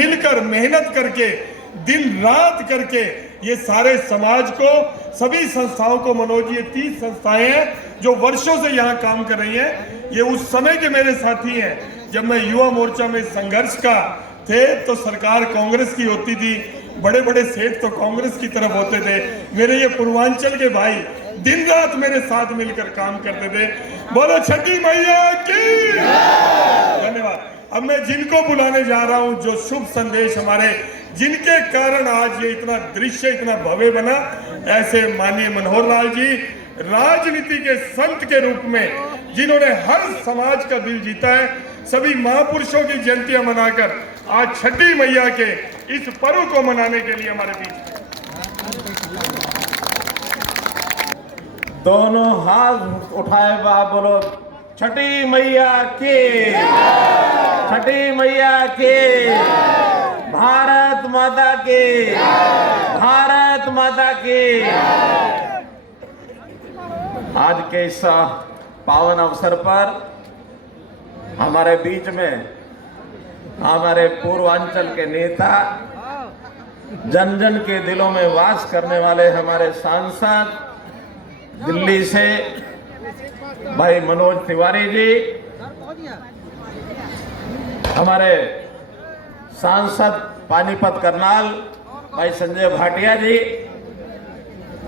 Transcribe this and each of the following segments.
मिलकर मेहनत करके दिन रात करके ये सारे समाज को, सभी संस्थाओं को, मनोज ये 30 संस्थाएं हैं जो वर्षों से यहाँ काम कर रही हैं। ये उस समय के मेरे साथी हैं जब मैं युवा मोर्चा में संघर्ष का थे तो सरकार कांग्रेस की होती थी, बड़े बड़े सेठ तो कांग्रेस की तरफ होते थे। मेरे ये पूर्वांचल के भाई दिन रात मेरे साथ मिलकर काम करते थे। बोलो छठी मैया की धन्यवाद। अब मैं जिनको बुलाने जा रहा हूं, जो शुभ संदेश हमारे, जिनके कारण आज ये इतना दृश्य इतना भव्य बना, ऐसे माननीय मनोहर लाल जी, राजनीति के संत के रूप में जिन्होंने हर समाज का दिल जीता है, सभी महापुरुषों की जयंतियां मनाकर आज छठी मैया के इस पर्व को मनाने के लिए हमारे बीच दोनों हाथ उठाए बा बोलो छठी मैया की, छठी मैया की, भारत माता की, भारत माता की। आज के इस पावन अवसर पर हमारे बीच में हमारे पूर्वांचल के नेता, जन जन के दिलों में वास करने वाले हमारे सांसद, दिल्ली से भाई मनोज तिवारी जी, हमारे सांसद पानीपत करनाल भाई संजय भाटिया जी,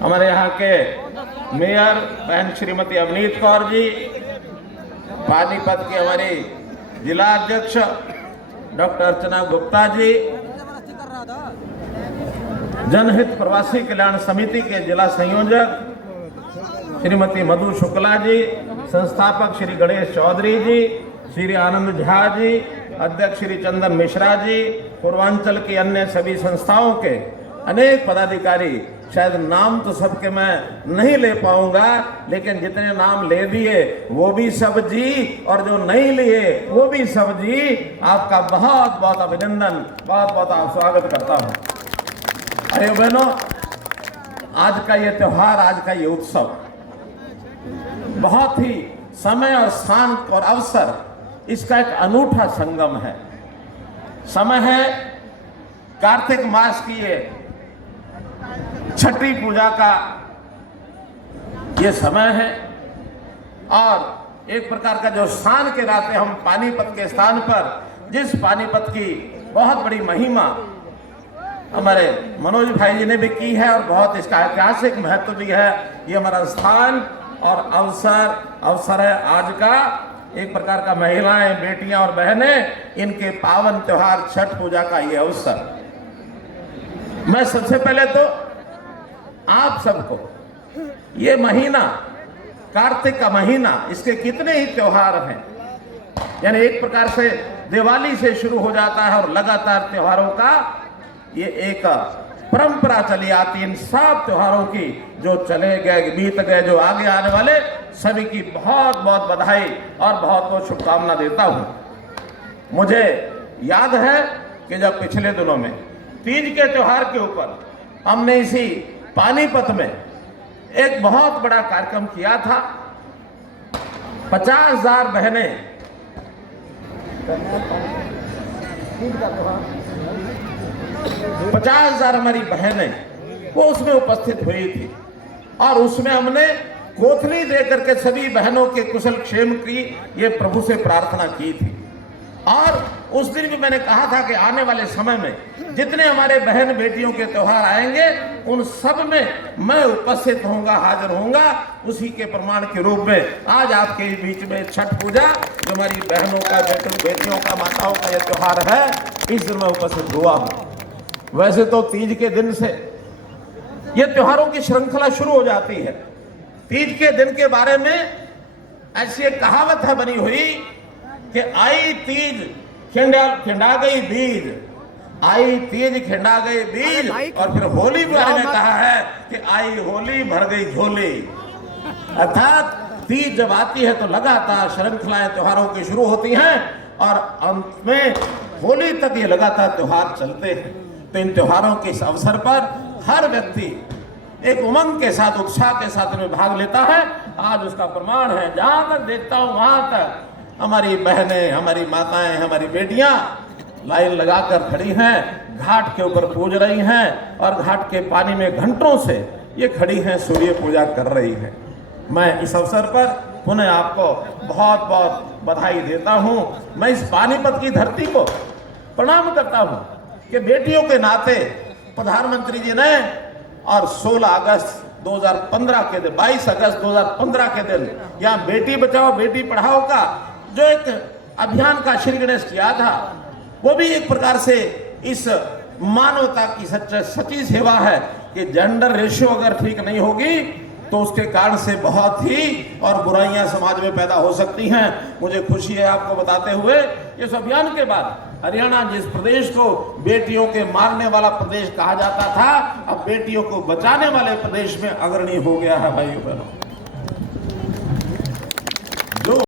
हमारे यहाँ के मेयर बहन श्रीमती अवनीत कौर जी, पानीपत की हमारी जिला अध्यक्ष डॉक्टर अर्चना गुप्ता जी, जनहित प्रवासी कल्याण समिति के जिला संयोजक श्रीमती मधु शुक्ला जी, संस्थापक श्री गणेश चौधरी जी, श्री आनंद झा जी, अध्यक्ष श्री चंदन मिश्रा जी, पूर्वांचल की अन्य सभी संस्थाओं के अनेक पदाधिकारी, शायद नाम तो सबके मैं नहीं ले पाऊंगा, लेकिन जितने नाम ले दिए वो भी सब जी, और जो नहीं लिए वो भी सब जी। आपका बहुत बहुत अभिनंदन, बहुत बहुत स्वागत करता हूं। अरे बहनों, आज का ये त्योहार, आज का ये उत्सव बहुत ही समय और स्थान और अवसर, इसका एक अनूठा संगम है। समय है कार्तिक मास की ये छठी पूजा का ये समय है, और एक प्रकार का जो स्थान के नाते हम पानीपत के स्थान पर, जिस पानीपत की बहुत बड़ी महिमा हमारे मनोज भाई जी ने भी की है और बहुत इसका ऐतिहासिक महत्व भी है, ये हमारा स्थान और अवसर है आज का। एक प्रकार का महिलाएं, बेटियां और बहनें, इनके पावन त्योहार छठ पूजा का ये अवसर। मैं सबसे पहले तो आप सबको ये महीना, कार्तिक का महीना, इसके कितने ही त्योहार हैं, यानी एक प्रकार से दिवाली से शुरू हो जाता है और लगातार त्योहारों का ये एक परंपरा चली आती। इन सब त्योहारों की जो चले गए, बीत गए, जो आगे आने वाले, सभी की बहुत बहुत बधाई और बहुत बहुत शुभकामना देता हूं। मुझे याद है कि जब पिछले दिनों में तीज के त्योहार के ऊपर हमने इसी पानीपत में एक बहुत बड़ा कार्यक्रम किया था। 50,000 बहनें 50,000 हमारी बहनें वो उसमें उपस्थित हुई थी, और उसमें हमने कोथली दे करके सभी बहनों के कुशल क्षेम की ये प्रभु से प्रार्थना की थी। और उस दिन भी मैंने कहा था कि आने वाले समय में जितने हमारे बहन बेटियों के त्योहार आएंगे, उन सब में मैं उपस्थित होऊंगा, हाजिर होऊंगा। उसी के प्रमाण के रूप में आज आपके बीच में छठ पूजा, जो हमारी बहनों का, बेटियों का, माताओं का ये त्योहार है, इस दिन मैं उपस्थित हुआ हूँ। वैसे तो तीज के दिन से ये त्योहारों की श्रृंखला शुरू हो जाती है। तीज के दिन के बारे में ऐसी एक कहावत है बनी हुई कि आई तीज खिंडा गई बीज, आई तीज खिंडा गई बीज, और फिर होली के बारे में कहा है कि आई होली भर गई झोली। अर्थात तीज जब आती है तो लगातार श्रृंखलाएं त्योहारों की शुरू होती हैं, और अंत में होली तक ये लगातार त्योहार चलते हैं। तो इन त्योहारों के इस अवसर पर हर व्यक्ति एक उमंग के साथ, उत्साह के साथ में भाग लेता है। आज उसका प्रमाण है, जहां तक देखता हूं वहां तक हमारी बहनें, हमारी माताएं, हमारी बेटियां लाइन लगाकर खड़ी हैं, घाट के ऊपर पूज रही हैं और घाट के पानी में घंटों से ये खड़ी हैं, सूर्य पूजा कर रही हैं। मैं इस अवसर पर पुनः आपको बहुत बहुत बधाई देता हूं। मैं इस पानीपत की धरती को प्रणाम करता हूं कि बेटियों के नाते प्रधानमंत्री जी ने और 16 अगस्त 2015 के दिन, 22 अगस्त 2015 के दिन यहाँ बेटी बचाओ बेटी पढ़ाओ का जो एक अभियान का श्री गणेश किया था, वो भी एक प्रकार से इस मानवता की सच्ची सेवा है कि जेंडर रेशियो अगर ठीक नहीं होगी तो उसके कारण से बहुत ही और बुराइयां समाज में पैदा हो सकती हैं। मुझे खुशी है आपको बताते हुए, इस अभियान के बाद हरियाणा जिस प्रदेश को बेटियों के मारने वाला प्रदेश कहा जाता था, अब बेटियों को बचाने वाले प्रदेश में अग्रणी हो गया है भाइयों बहनों।